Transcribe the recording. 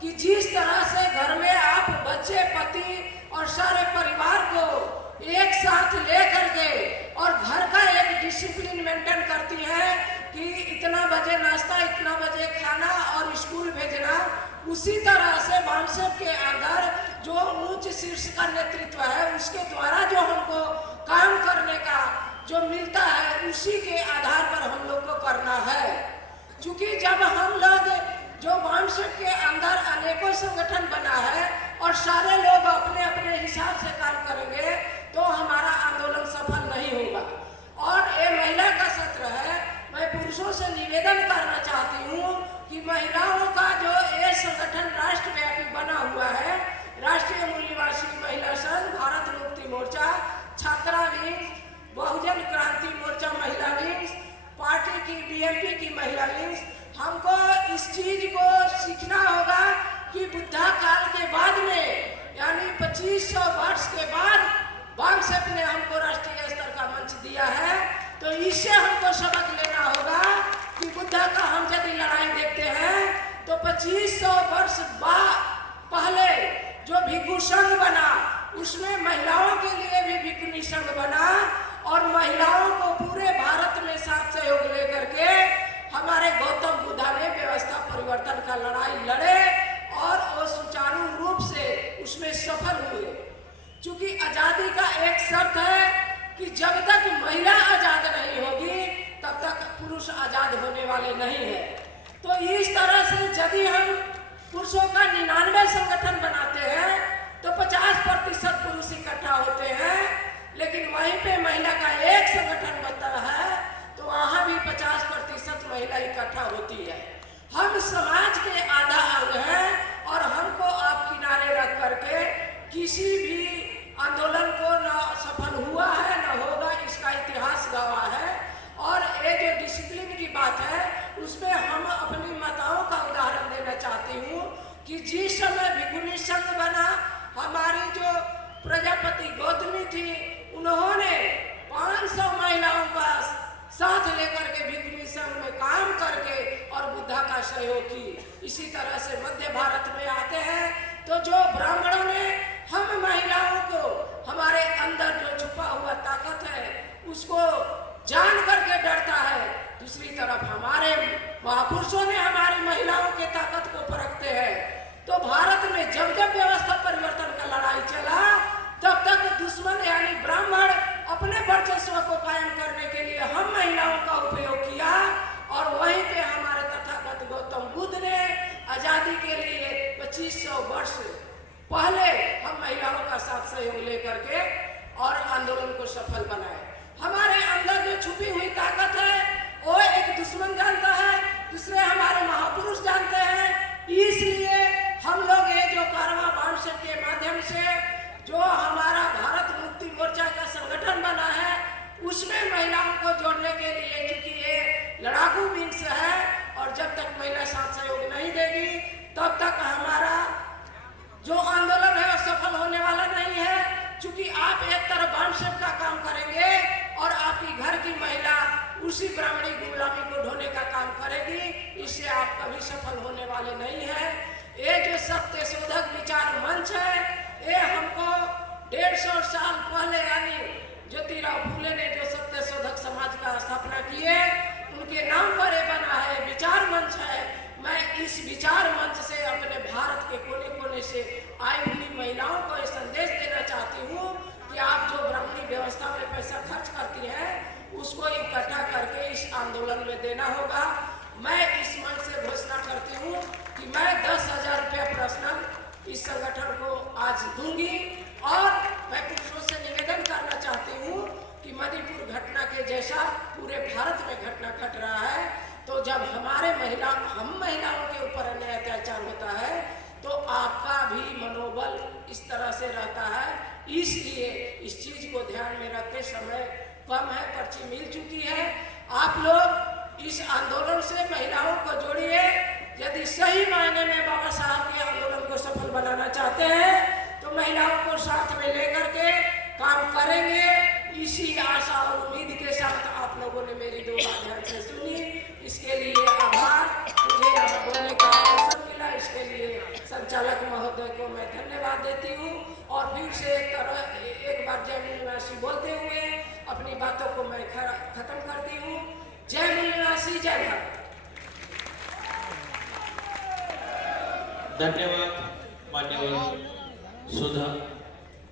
कि जिस तरह से घर में आप बच्चे, पति और सारे परिवार को एक साथ लेकर के और घर का एक डिसिप्लिन मेंटेन करती है कि इतना बजे नाश्ता, इतना बजे खाना और स्कूल भेजना, उसी तरह से वामसेप के अंदर जो उच्च शीर्ष का नेतृत्व है उसके द्वारा जो हमको काम करने का जो मिलता है उसी के आधार पर हम लोग को करना है। क्योंकि जब हम लोग जो वामसेप के अंदर अनेकों संगठन बना है और सारे लोग अपने अपने हिसाब से काम करेंगे तो हमारा आंदोलन सफल नहीं होगा। और ये महिला का सत्र है, मैं पुरुषों से निवेदन करना चाहती हूँ कि महिलाओं का जो ये संगठन राष्ट्रव्यापी बना हुआ है, राष्ट्रीय मूल्यवासी महिला संघ, भारत मुक्ति मोर्चा, छात्रा विंग, बहुजन क्रांति मोर्चा महिला विंग, पार्टी की बीएमपी की महिला विंग, हमको इस चीज को सीखना होगा कि बुद्धा काल के बाद में यानी 2500 वर्ष के बाद वामसेप ने हमको राष्ट्रीय स्तर का मंच दिया है, तो इससे हमको सबक लेना होगा कि बुद्धा का हम यदि लड़ाई देखते हैं तो 2500 वर्ष पहले जो भिक्षु संघ बना उसमें महिलाओं के लिए भी भिक्षुणी संघ बना और महिलाओं को पूरे भारत में साथ सहयोग लेकर के हमारे गौतम बुद्धा ने व्यवस्था परिवर्तन का लड़ाई लड़े और वो सुचारू रूप से उसमें सफल हुए। क्योंकि आजादी का एक शर्त है कि जब तक महिला आजाद नहीं होगी तब तक पुरुष आजाद होने वाले नहीं है। तो इस तरह से यदि हम पुरुषों का 99 संगठन बनाते हैं तो 50% पुरुष इकट्ठा होते हैं, लेकिन वहीं पे महिला का एक संगठन बनता है तो वहां भी 50% महिला इकट्ठा होती है। हम समाज के आधा अंग हैं और हमको आप किनारे रख करके किसी भी आंदोलन को न सफल हुआ है न होगा, इसका इतिहास गवाह है। और ये जो डिसिप्लिन की बात है उसमें हम अपनी माताओं का उदाहरण देना चाहती हूँ कि जिस समय भिक्षुणी संघ बना, हमारी जो प्रजापति गौतमी थी उन्होंने 500 महिलाओं का साथ लेकर के भिक्षुणी संघ में काम करके और बुद्धा का सहयोग की। इसी तरह से मध्य भारत में आते हैं तो जो ब्राह्मणों ने हम महिलाओं को हमारे अंदर जो छुपा हुआ ताकत है उसको जान करके डरता है, दूसरी तरफ हमारे महापुरुषों ने हमारी महिलाओं के ताकत को परखते हैं। तो भारत में जब जब व्यवस्था परिवर्तन का लड़ाई चला तब तक दुश्मन यानी ब्राह्मण अपने वर्चस्व को कायम करने के लिए हम महिलाओं का उपयोग किया और वहीं पे हमारे तथागत गौतम बुद्ध ने आजादी के लिए 2500 वर्ष पहले हम महिलाओं का साथ सहयोग लेकर के और आंदोलन को सफल बनाए। हमारे अंदर जो छुपी हुई ताकत है वो एक दुश्मन जानता है, दूसरे हमारे महापुरुष जानते हैं। इसलिए हम लोग ये जो कारवां वामसेप के माध्यम से जो हमारा भारत मुक्ति मोर्चा का संगठन बना है उसमें महिलाओं को जोड़ने के लिए, क्योंकि ये लड़ाकू विंग्स है और जब तक महिला साथ सहयोग नहीं देगी तब तक हमारा जो आंदोलन है वो सफल होने वाला नहीं है। क्योंकि आप एक तरफ वामसेप का काम करेंगे और आपकी घर की महिला उसी ब्राह्मणी गुलामी को ढोने का काम करेगी, इससे आप कभी सफल होने वाले नहीं है। ये जो सत्य शोधक विचार मंच है ये हमको 150 साल पहले यानी ज्योतिराव फूले ने जो सत्य शोधक समाज का स्थापना किए उनके नाम पर ये बना है, विचार मंच है। मैं इस विचार मंच से अपने भारत के कोने कोने से आई हुई महिलाओं को ये संदेश देना चाहती हूँ कि आप जो ब्राह्मणी व्यवस्था में पैसा खर्च करती हैं उसको इकट्ठा करके इस आंदोलन में देना होगा। मैं इस मंच से घोषणा करती हूँ कि मैं 10,000 रुपया पर्सनल इस संगठन को आज दूंगी। और मैं पुरुषों से निवेदन करना चाहती हूँ कि मणिपुर घटना के जैसा पूरे भारत में घटना घट रहा है, तो जब हम महिलाओं के ऊपर अन्याय अत्याचार होता है तो आपका भी मनोबल इस तरह से रहता है। इसलिए इस चीज को ध्यान में रखते समय कम है, पर्ची मिल चुकी है, आप लोग इस आंदोलन से महिलाओं को जोड़िए। यदि सही मायने में बाबा साहब के आंदोलन को सफल बनाना चाहते हैं तो महिलाओं को साथ में लेकर के काम करेंगे। इसी आशा और उम्मीद के साथ आप लोगों ने मेरी 2 बात ध्यान से सुनी, इसके लिए आभार। मुझे यहाँ बोलने का अवसर मिला, इसके लिए संचालक महोदय को मैं धन्यवाद देती हूँ और फिर से एक बार जय मूल निवासी बोलते हुए अपनी बातों को मैं खत्म करती हूँ। जय मूल निवासी, जय भारत। धन्यवाद मान्यवर सुधा।